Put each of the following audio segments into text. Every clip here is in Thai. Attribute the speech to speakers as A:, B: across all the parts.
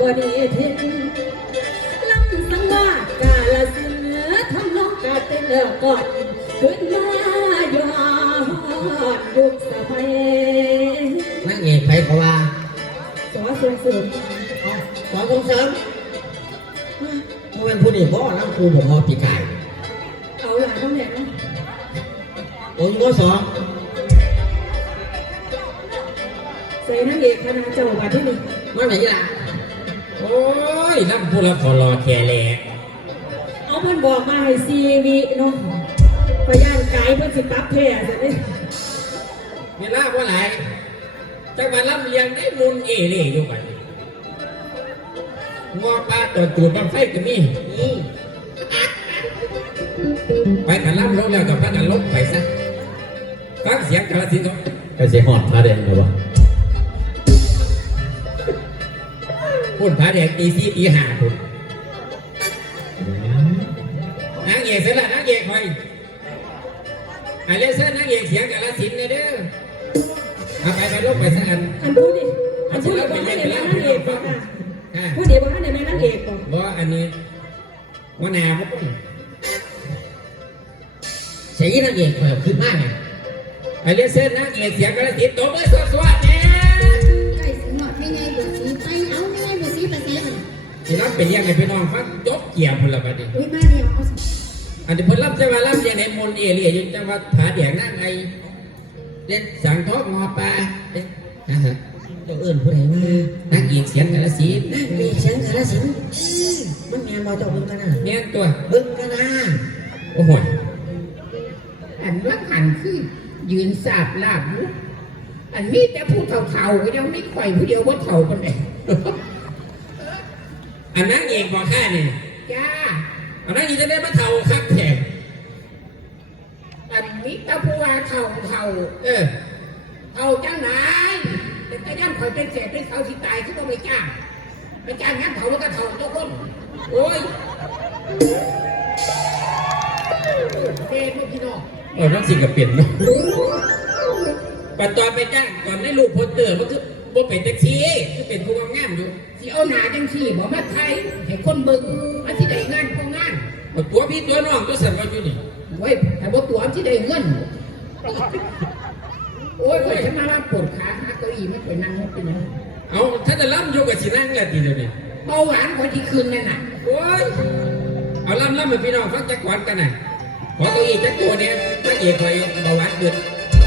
A: ดีเทนลำสังวากาลเสือทำน้องกาเต้นก่อนขึ้นมาย้อนยุคสมัย
B: นั่งเอกใครเขาว่า
A: สอส่งเสริม
B: สอนส่งเสริมมันเป็นผู้ดีเพราะน้ำครูผมเอาปีกไก่
A: เอาหลานต้องไหนนะ
B: ผมก็สอน
A: ใส่นั่งเอกคณะเจ้าบาที่นี่
B: มาไหนล่ะ
C: โอ้ยน้ำพูดแล้วขอรอแค่แหลก
A: เอาเพื่อนบอกมาให้ซีวีเนาะพยานไก่เพื่อนสิปั๊บแพ้จะได้
C: เวลาว่าไหนจังหวัดลำเลียงได้มุนเอเล่อยู่กันงอปลาตัวตูดบางไฟก็มีไปกันลำลงแล้วกับพระกันลบไปซะฟังเสียงกระสินเขา
B: ไปเสียหอดพาแดงเลยวะ
C: พูดพระแดงตีสี่ตีห้าพูดนางเอกเสร็จแล้วนางเอกคอยไอ้เล่เส้นนางเอกเสียงกระสินเลยเด้อเอาไปลบไปสัก
A: อันพูดดิอันพูดบอกให้ในแม่นางเอกบอกพูดเดี๋ยวบอกให้ในแม่นางเอกบอก
C: บอกอันนี้ว่านาพุทธ
B: ใช่นางเอกคอยขึ้นมากไง
C: ไอ้เล่เส้นนางเอกเสียงกระสินตัวเมื่อสวดเนี่ย
D: ไก่สิหมดให้ไงบุษรีไปเอาไม่ไงบุษรีไปเสียมัน
C: ที่รับเป็นยังไงพี่น้องฟังจบเกี่ยวพลังบัดนี้
D: อุ้ยมาเดียวเอา
C: อันนี้พลรับจะมารับเรียนในมณเอเรียอยู่จังหวัดผาแดงนั่งไงเล่นสังทอกงอปลานะฮะ
B: เจ้าเอิญผู้ใดมา
C: นักเอกเสียงกระสี
B: นักเอกเสียงกระสีมันแมนบอเจ้าเบิ้งกันนะ
C: แมนตัว
B: เบิ้งกันนะ
C: โอ้โห
E: อันว่าหันคือยืนสาบลาบอยู่อันมีแต่ผู้เท่าๆก็ยังไม่ค่อยผู้เดียวว่าเท่ากันเลย
C: อันนักเอกบอกข้าเนี่ย
E: จ้า
C: อันนั้นจะได้มาเท่าครับแขก
E: อันมีแต่ผู้ว่าเท่าเท่าจังไหนแต่ย่านคอยเป็นเศษเป็นเขาที่ตายที่ต้องไปจ้างงั้นเท่าแล้วก็เท่าเจ้าคนโอ้ยเด็กพี่น้อง
C: น้องสิกับเปลี่ยนเนาะปัจจุบันไปจ้างก่อนให้ลูกพลเตอร์มันคือบ่เป็นแท็กซี่คือเป็นผู้งานอยู่
E: ที่เอาหนาจังสี่บอกมาไทยให้คนเบิ่งมาที่ได้งานพองาน
C: ตัวพี่ตัวน้องตัวสันว่าอยู่นี่
E: เว้ยแต่ว่าตัวที่ได้เงินโอ้ยคอยฉันมาล่ำปวดขาหาเก้าอี้ไม่เคยนั่งไม่เป็นไร
C: เอาถ้าจะล่ำโยกกับสีนั่งแหละทีเดียวนี่
E: เบาหวานคอยที่คืนนั่นน่ะ
C: โอ้ยเอาล่ำมาพี่น้องฟังจักรวาลกันน่ะขอเก้าอี้จักตัวเนี้ยถ้าเอกคอยเบาหวานเดือด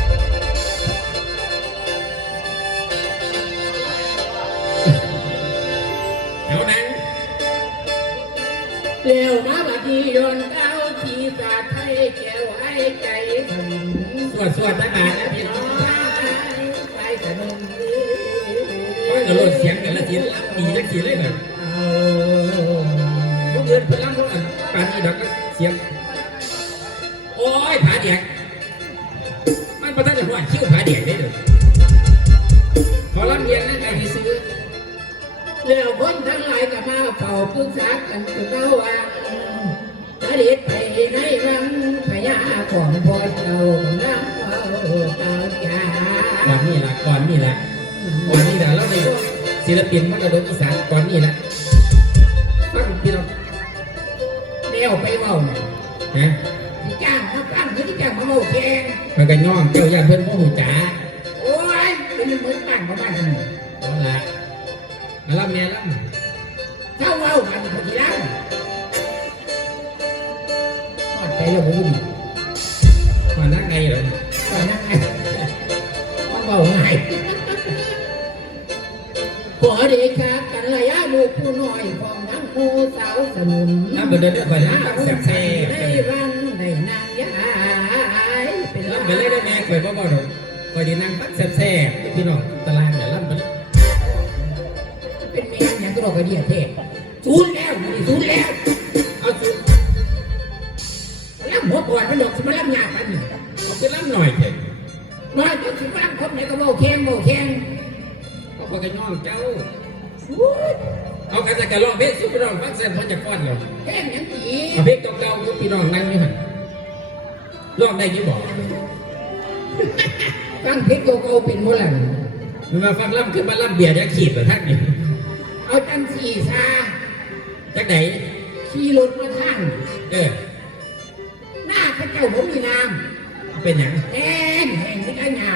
C: เอานั่ง
E: เลี้ยวมาบัดนี้ย้อนเต้าที่ตาไทยแก้วไอ้ใจ
C: สวดตาบาดนะพี่น้อง
E: ไปขนม
C: ก็กระโดดเสียงกันละทีลับดีจักทีเลยเหรอพวกเงินพลังพวกอันปานนี้ดักเสียงโอ้ยผาเดียกมันประทับใจว่าคิ้วผาเดียกได้เลยพอรับเรียนนั่นไงที่ซื้อ
E: เลี้ยวคนทั้งหลายกับมาเฝ้าปรึกษากันกับเราว่าผาเดียกไปในรังพญาของพ่อเราน้ำเต่าจ้า
C: ก่อนนี่แหละแล้วในศิลปินมรดกอีสานก่อนนี่แหละฟังพี่น้อง
E: เลี้ยวไปเมา
C: ฮะ
E: ที่จ้างมาฟังที่จ้างมาเมาแข่ง
C: มันก็น้องเจ้าญาติเพื่อนพ่อหูจ๋า
E: โอ้ยเป็นเหมือนบ้านของบ้านกัน
C: เอาละมาล่ำแม่ล่
E: ำเข้าเมากันพอดีแล้วทอดใจเราบุญ
C: มานั่งไงเหรอ
E: มานั่งไงมาเบาไงขอเด็กครับกันระยะลูกผู้น้อยของทั้งผู้สาวสมุน
C: น้ำเดือดไปนะแซ่บแซ่บ
E: ได้รังได้นางยาย
C: เป็นล่ำไปเลยได้แม่ไปบ่ดอกไปดีนางปักแซ่บแซ่บพี่น้องตารางอย่าล่ำไปเลย
E: เป็นแม่ยังกระโดดกระเดียเทศซูนแล้ว
C: เอาซูน
E: ล่ำหัวปวดไปหลบจะมาล่ำยากัน
C: เอาไปล่ำหน่อยเถอะ
E: น้อยจะสิล่ำคนไหนก็โม่แข้ง
C: เอาไปกันย่องเจ้าเอากันจะกระลองเพชรสุดพี่น้องฟังเส้นพันจากก้อนเหรอ
E: แข้งยังกี่
C: เอาเพชรเก่าๆพี่น้องนั่งนี่หันลองได้ยี่บอก
E: ฟังเพชรโกโก้เป็นโมลัน
C: มันมาฟังล่ำขึ้นมาล่ำเบียร์จะขีดเหรอท่านนี่
E: เเอาจังสี่ซา
C: จักไหน
E: ขี่รถมาทั้ง
C: เออ
E: หน้าข้าเจ้าผมมีน้
C: เป็นหยัง
E: ำแห้งไม่ได้หยา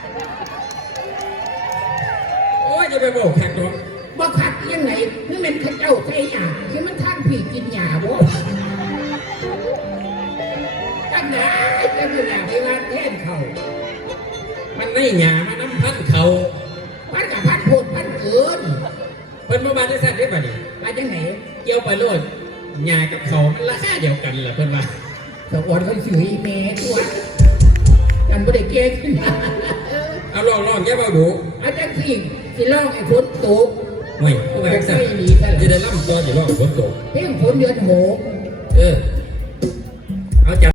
C: โอ้ยจะไปบอกแขกเนาะ
E: บ่ขัดยังไงนี่มันข้าเจ้าใจหยาคือมันทั้งผีกินหยาบ่จังไหนจะไม่อยากไปวานแทนเขา
C: มันไม่หยามาน้ำพันเขา
E: พันกับพันโพดพันเกิน
C: เพิ่นบ่มาได้สั่นได้ป่ะนี่
E: มาจังไหน
C: เกี่ยวไปโลดหยากับเขามันราคาเดียวกันเหรอเพิ่นว่า
E: สะออนเขาสิวอีเมตัวกันบ่ได้เก่งขึ้นมา
C: เอาลองแย่เบาดู
E: อาจารย์สิสิลองไอ้ฝนตก
C: ไม่ผู้แบบสั่น
E: ไม่ดีซะ
C: จะ
E: แล้ว
C: ได้ล่ำตัวจะลองฝนตก
E: เพียงฝนเดือนหก
C: เออ เอาจับ